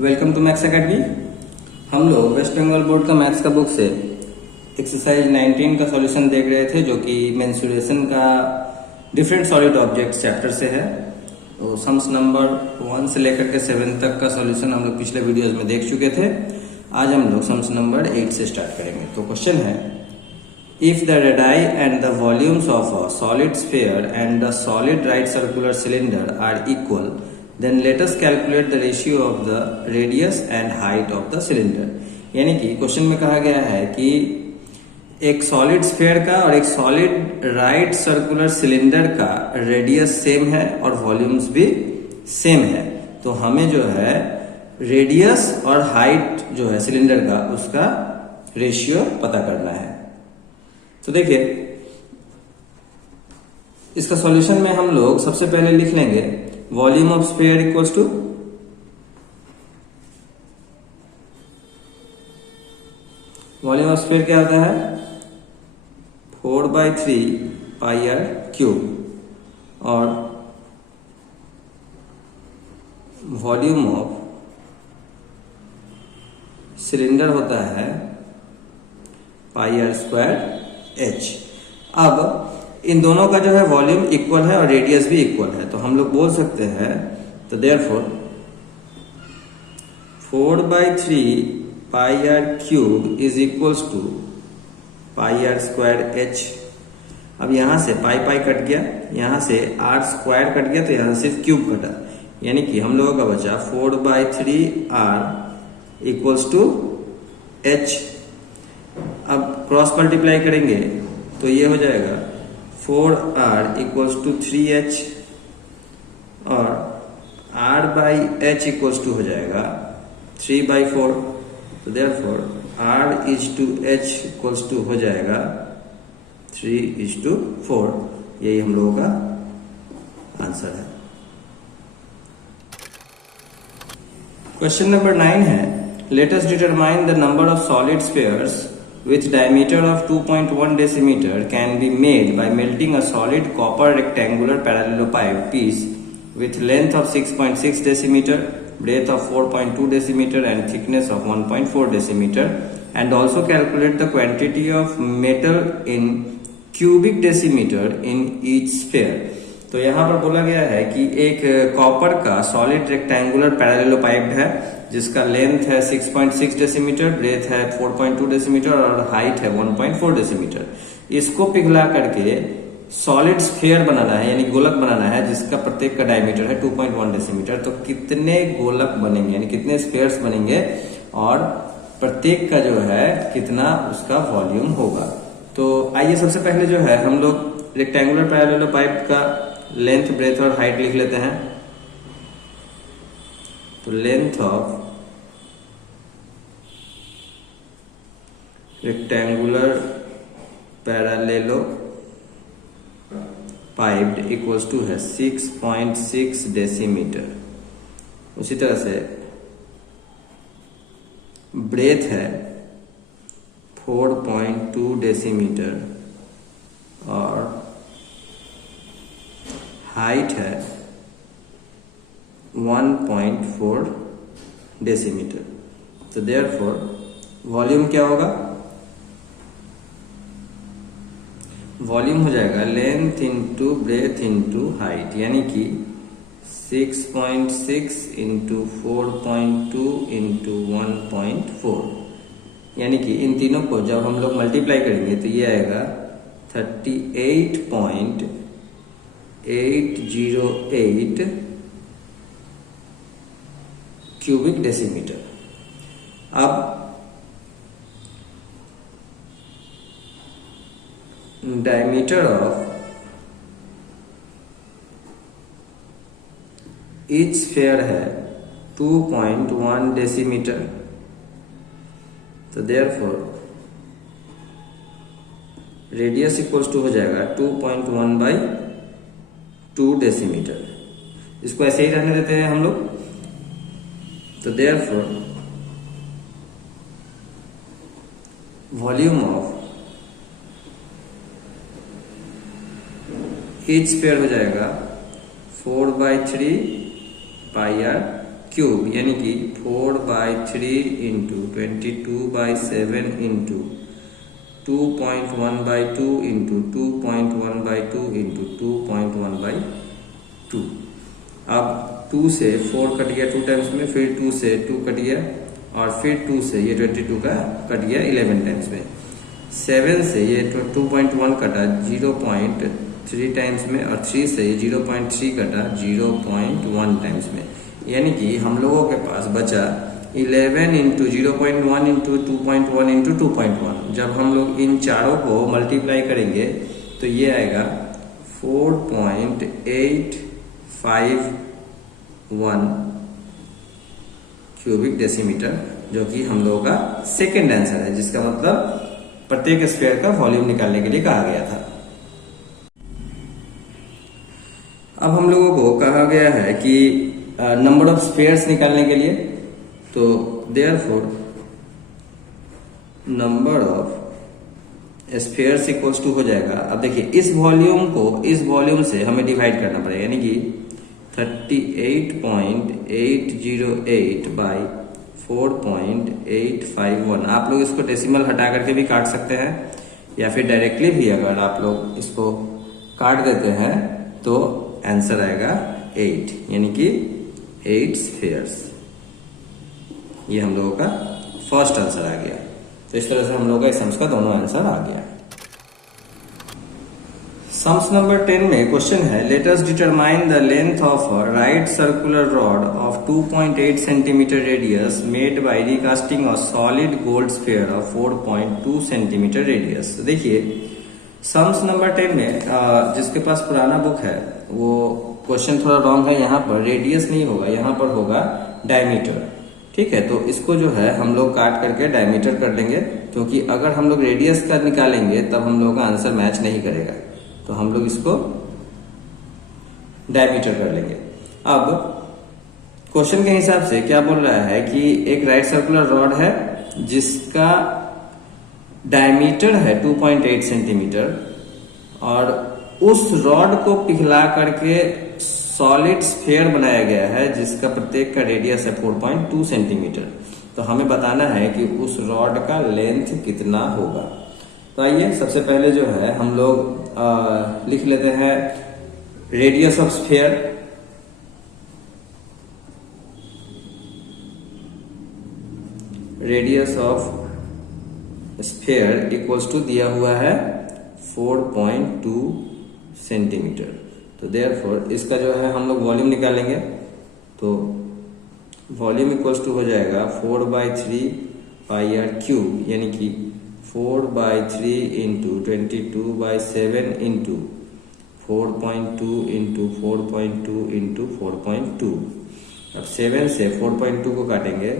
Welcome to maths academy. हम लोग waste Bengal board का मैथ्स का बुक से एक्सरसाइज 19 का सॉल्यूशन देख रहे थे, जो कि मेंसुरेशन का डिफरेंट सॉलिड ऑब्जेक्ट्स चैप्टर से है। तो सम्स नंबर 1 से लेकर के 7 तक का सॉल्यूशन हम लोग पिछले वीडियोस में देख चुके थे। आज हम लोग सम्स नंबर 8 से स्टार्ट करेंगे। तो क्वेश्चन है, if the radii and the volumes of a solid sphere and the solid right circular cylinder are equal, then let us calculate the ratio of the radius and height of the cylinder। यानी कि question में कहा गया है कि एक solid sphere का और एक सॉलिड राइट सर्कुलर सिलेंडर का रेडियस सेम है और वॉल्यूम्स भी सेम है। तो हमें जो है रेडियस और हाइट जो है सिलेंडर का, उसका रेशियो पता करना है। तो देखिए, इसका सॉल्यूशन में हम लोग सबसे पहले लिख लेंगे volume of sphere equals to volume of sphere क्या होता है 4/3 पाई आर क्यूब, और वॉल्यूम ऑफ सिलेंडर होता है पाई आर स्क्वायर एच। अब इन दोनों का जो है वॉल्यूम इक्वल है और रेडियस भी इक्वल है, तो हम लोग बोल सकते हैं, तो therefore 4/3 pi r cube is equals to pi r square h. अब यहां से पाई पाई कट गया, यहां से आर स्क्वायर कट गया, तो यहां से सिर्फ क्यूब कटा, यानी कि हम लोगों का बचा 4/3 आर इक्वल्स टू एच। अब क्रॉस मल्टीप्लाई करेंगे तो ये हो जाएगा 4r इक्वल्स टू 3h, और r by h equals to हो जाएगा 3/4। तो therefore r is to h equals to हो जाएगा 3:4। यही हम लोगों का आंसर है। क्वेश्चन नंबर 9 है, let us determine the number of solid spheres with diameter of 2.1 decimeter can be made by melting a solid copper rectangular parallelopipe piece with length of 6.6 decimeter, breadth of 4.2 decimeter and thickness of 1.4 decimeter, and also calculate the quantity of metal in cubic decimeter in each sphere। तो यहाँ पर बोला गया है कि एक copper का solid rectangular पैरेललोपाइप है जिसका लेंथ है 6.6 डेसीमीटर, ब्रेथ है 4.2 डेसीमीटर और हाइट है 1.4 डेसीमीटर। इसको पिघला करके सॉलिड स्फीयर बनाना है, यानी गोलक बनाना है, जिसका प्रत्येक का डायमीटर है 2.1 डेसीमीटर। तो कितने गोलक बनेंगे, यानी कितने स्फीयर्स बनेंगे और प्रत्येक का जो है कितना उसका वॉल्यूम होगा। तो आइए सबसे पहले जो है हम लोग रेक्टेंगुलर पैरेललोपाइप का लेंथ, ब्रेथ और हाइट लिख लेते हैं। तो length of rectangular parallelepiped equals to है 6.6 डेसीमीटर। उसी तरह से ब्रेथ है 4.2 डेसीमीटर और हाइट है 1.4 डेसीमीटर। तो देयरफॉर वॉल्यूम क्या होगा, वॉल्यूम हो जाएगा length into breadth into height, यानी कि 6.6 इंटू 4.2 इंटू 1.4, यानी कि इन तीनों को जब हम लोग मल्टीप्लाई करेंगे तो ये आएगा 38.808 क्यूबिक डेसीमीटर। अब डायमीटर ऑफ ईच स्फीयर है 2.1 डेसीमीटर। तो देयरफॉर रेडियस इक्वल्स टू हो जाएगा 2.1/2 डेसीमीटर। इसको ऐसे ही रहने देते हैं हम लोग। तो therefore volume of each sphere हो जाएगा 4/3 पाई आर क्यूब, यानी कि 4/3 इंटू 22/7 इंटू 2.1/2 इंटू 2.1/2 इंटू 2.1/2। अब 2 से 4 कट गया 2 टाइम्स में, फिर 2 से 2 कट गया और फिर 2 से ये 22 का कट गया 11 टाइम्स में। 7 से ये 2.1 कटा 0.3 टाइम्स में और 3 से ये 0.3 कटा 0.1 टाइम्स में। यानी कि हम लोगों के पास बचा 11 इंटू 0.1 इंटू 2.1 इंटू 2.1। जब हम लोग इन चारों को मल्टीप्लाई करेंगे तो ये आएगा 4.851 क्यूबिक डेसीमीटर, जो कि हम लोगों का सेकेंड आंसर है, जिसका मतलब प्रत्येक स्फीयर का वॉल्यूम निकालने के लिए कहा गया था। अब हम लोगों को कहा गया है कि नंबर ऑफ स्फीयर्स निकालने के लिए, तो therefore number of spheres equals to हो जाएगा। अब देखिए इस वॉल्यूम को इस वॉल्यूम से हमें डिवाइड करना पड़ेगा, यानी कि 38.808 बाई 4.851। आप लोग इसको डेसिमल हटा करके भी काट सकते हैं, या फिर डायरेक्टली भी अगर आप लोग इसको काट देते हैं तो आंसर आएगा 8, यानी कि 8 स्फीयर्स। ये हम लोगों का फर्स्ट आंसर आ गया। तो इस तरह से हम लोगों का इस सम्स का दोनों आंसर आ गया। सम्स नंबर 10 में क्वेश्चन है, let us determine the length of a right circular rod of 2.8 centimetre radius made by recasting a solid gold sphere of 4.2 centimetre radius. तो देखिए सम्स नंबर 10 में जिसके पास पुराना बुक है वो क्वेश्चन थोड़ा रॉन्ग है। यहाँ पर रेडियस नहीं होगा, यहाँ पर होगा डायमीटर। ठीक है, तो इसको जो है हम लोग काट करके डायमीटर कर लेंगे, क्योंकि अगर हम लोग रेडियस का निकालेंगे तब हम लोग का आंसर मैच नहीं करेगा, तो हम लोग इसको डायमीटर कर लेंगे। अब क्वेश्चन के हिसाब से क्या बोल रहा है कि एक राइट सर्कुलर रॉड है जिसका डायमीटर है 2.8 सेंटीमीटर और उस रॉड को पिघला करके सॉलिड स्फीयर बनाया गया है जिसका प्रत्येक का रेडियस है 4.2 सेंटीमीटर। तो हमें बताना है कि उस रॉड का लेंथ कितना होगा। तो आइए सबसे पहले जो है हम लोग लिख लेते हैं radius of sphere. Radius of sphere equals to दिया हुआ है 4.2 सेंटीमीटर। तो देयरफॉर इसका जो है हम लोग वॉल्यूम निकालेंगे, तो वॉल्यूम इक्वल्स टू हो जाएगा 4/3 पाई आर क्यूब, यानी कि 4/3 इंटू 22/7 इंटू 4.2 इंटू 4.2 इंटू 4.2। अब 7 से 4.2 को काटेंगे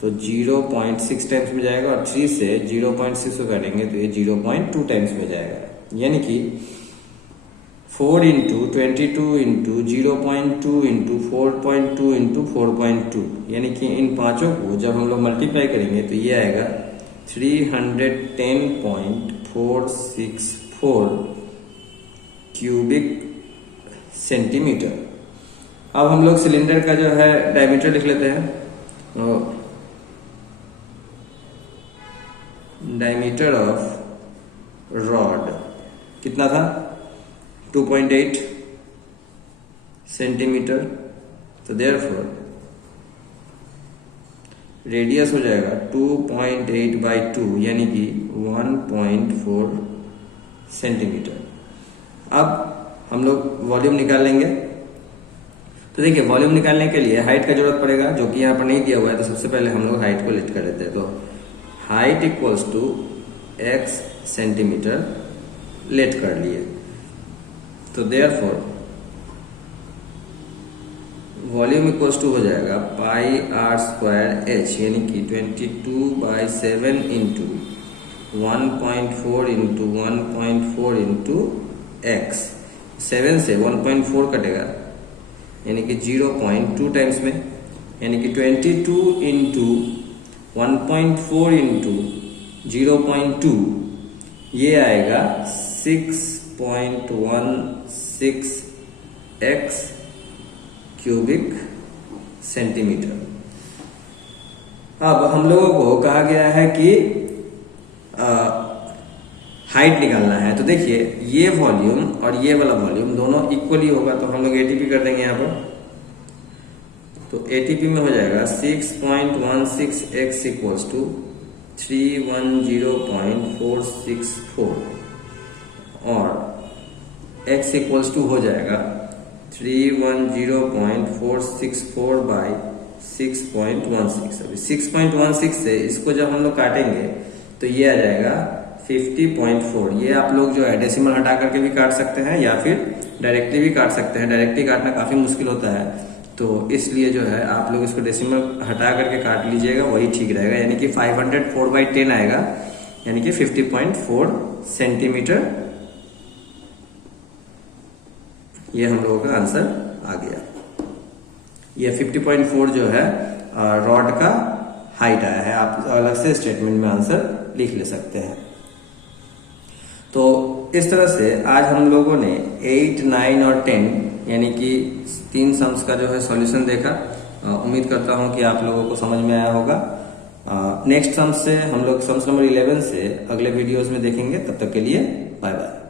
तो 0.6 टाइम्स में जाएगा और 3 से 0.6 को काटेंगे तो ये 0.2 टाइम्स में जाएगा, यानी कि 4 इंटू 22 इंटू 0.2 इंटू 4.2 इंटू 4.2, यानी कि इन पांचों को जब हम लोग मल्टीप्लाई करेंगे तो ये आएगा 310.464 क्यूबिक सेंटीमीटर। अब हम लोग सिलेंडर का जो है डायमीटर लिख लेते हैं। तो डायमीटर ऑफ रॉड कितना था 2.8 सेंटीमीटर। तो देयरफॉर रेडियस हो जाएगा 2.8/2, यानी कि 1.4 सेंटीमीटर। अब हम लोग वॉल्यूम निकाल लेंगे। तो देखिए वॉल्यूम निकालने के लिए हाइट का जरूरत पड़ेगा, जो कि यहाँ पर नहीं दिया हुआ है। तो सबसे पहले हम लोग हाइट को लेट कर लेते हैं। तो height equals to x centimetre let कर लिए। तो देयरफॉर वॉल्यूम इक्वल्स टू हो जाएगा πr²h, यानी कि 22/7 इंटू 1.4 इंटू 1.4 इंटू x। 7 से 1.4 कटेगा, यानी कि 0.2 टाइम्स में, यानी कि 22 इंटू 1.4 इंटू 0.2, ये आएगा 6.16x क्यूबिक सेंटीमीटर। अब हम लोगों को कहा गया है कि हाइट निकालना है। तो देखिए ये वॉल्यूम और ये वाला वॉल्यूम दोनों इक्वली होगा, तो हम लोग एटीपी कर देंगे यहाँ पर। तो एटीपी में हो जाएगा 6.16 x इक्वल्स टू 310.464 और x इक्वल्स टू हो जाएगा 310.464 बाई 6.16। अभी 6.16 से इसको जब हम लोग काटेंगे तो ये आ जाएगा 50.4। ये आप लोग जो है डेसिमल हटा करके भी काट सकते हैं या फिर डायरेक्टली भी काट सकते हैं। डायरेक्टली काटना काफी मुश्किल होता है, तो इसलिए जो है आप लोग इसको डेसिमल हटा करके काट लीजिएगा, वही ठीक रहेगा। यानी कि 504/10 आएगा, यानी कि 50.4 सेंटीमीटर। ये हम लोगों का आंसर आ गया। ये 50.4 जो है रॉड का हाइट आया है। आप अलग से स्टेटमेंट में आंसर लिख ले सकते हैं। तो इस तरह से आज हम लोगों ने 8, 9 और 10 यानी कि 3 सम्स का जो है सॉल्यूशन देखा। उम्मीद करता हूं कि आप लोगों को समझ में आया होगा। नेक्स्ट सम्स से हम लोग सम्स नंबर 11 से अगले वीडियोस में देखेंगे। तब तक के लिए बाय बाय।